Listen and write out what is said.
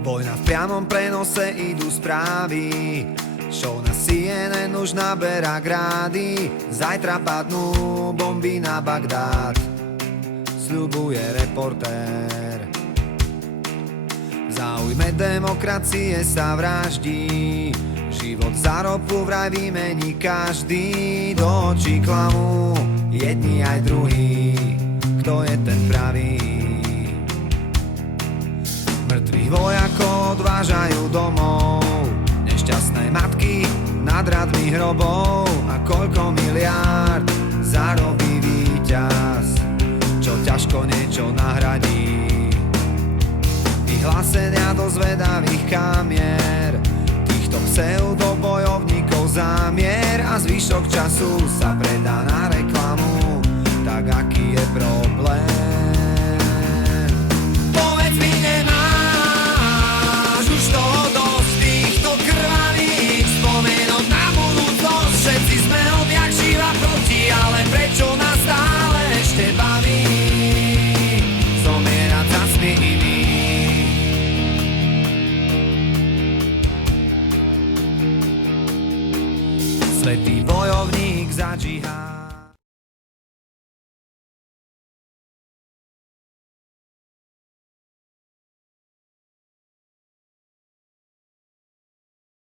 Vojna v priamom prenose, idú správy, show na CNN už naberá grády. Zajtra padnú bomby na Bagdád, sľubuje reportér. V záujme demokracie sa vraždí, život za ropu vraj vymení každý. Do očí klamú jedni aj druhí, kto je ten pravý. Mŕtvych vojakov odvážajú domov, nešťastné matky nad radmi hrobov. A koľko miliárd zarobí víťaz, čo ťažko niečo nahradí. Vyhlásenia do zvedavých kamier, týchto pseudobojovníkov zámier. A zvyšok času sa predá na reklamu, tak aký je problém? Povedz mi, nemáš už toho dosť, týchto krvavých spomienok na budúcnosť? Všetci sme odjak živa proti, ale prečo nás stále ešte baví zomierať za nimi? Svätý bojovník za džihad.